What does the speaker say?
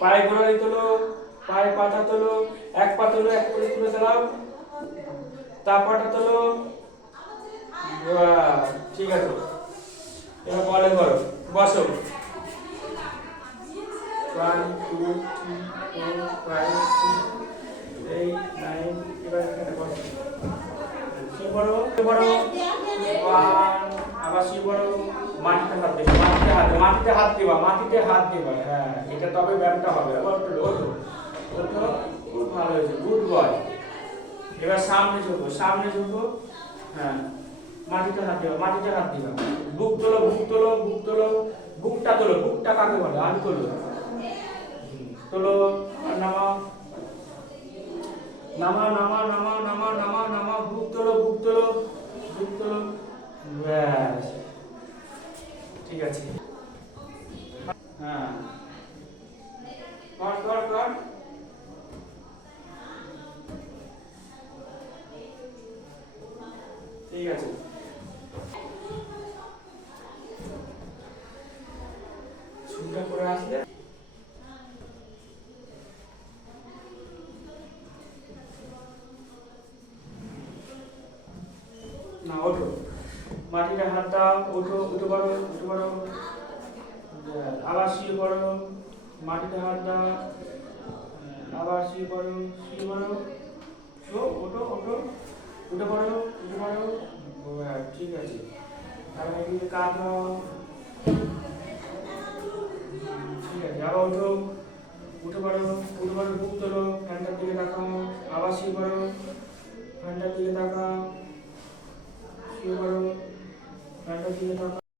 পায়ে গোড়ালি তোলো, পায়ে পাতা তোলো, এক পা তোলো, এক করে তুলে দাও, তারপরটা তোলো। ঠিক আছে, এবার বলে করো, বসো। 1 2 3 4 5 6 8 9, এবার এখানে বসো। শুয়ে পড়ো, শুয়ে পড়ো। 1, আবার শুয়ে পড়ো। মাটিতে হাত দেবে, মাটিতে হাত দিবা, মাটিতে হাত দিবা। হ্যাঁ, এটা তবে ব্যায়ামটা হবে। আবার ওঠো, ওঠো, ওঠো। খুব ভালো হয়েছে, গুড বয়। এবার সামনে ঝুঁকো, সামনে ঝুঁকো। হ্যাঁ, মাটিতে হাত দিবা, মাটিতে হাত দিবা। বুক তোলো, বুক তোলো, বুক তোলো। বুকটা তোলো, বুকটা কাকে বলে? আমি তোলো। তোলো আর নামাও, নামা নামা নামা নামা নামা নামা। বুক তোলো, বুক তোলো, বুক তোলো। ব্যাস, ঠিক আছে। হ্যাঁ, কর কর কর। ঠিক আছে, ছুটটা করে আসলে না। ওঠো, মাটিতে হাত দাও, ওঠো, উঠে পড়ো, উঠে পড়ো। আবার শুয়ে পড়ো, মাটিতে হাত দাও, আবার শুয়ে পড়ো, শুয়ে পড়ো। ওঠো, ওঠো, উঠে পড়ো, উঠে পড়ো। ঠিক আছে, আর এদিকে কাঁধ দাও।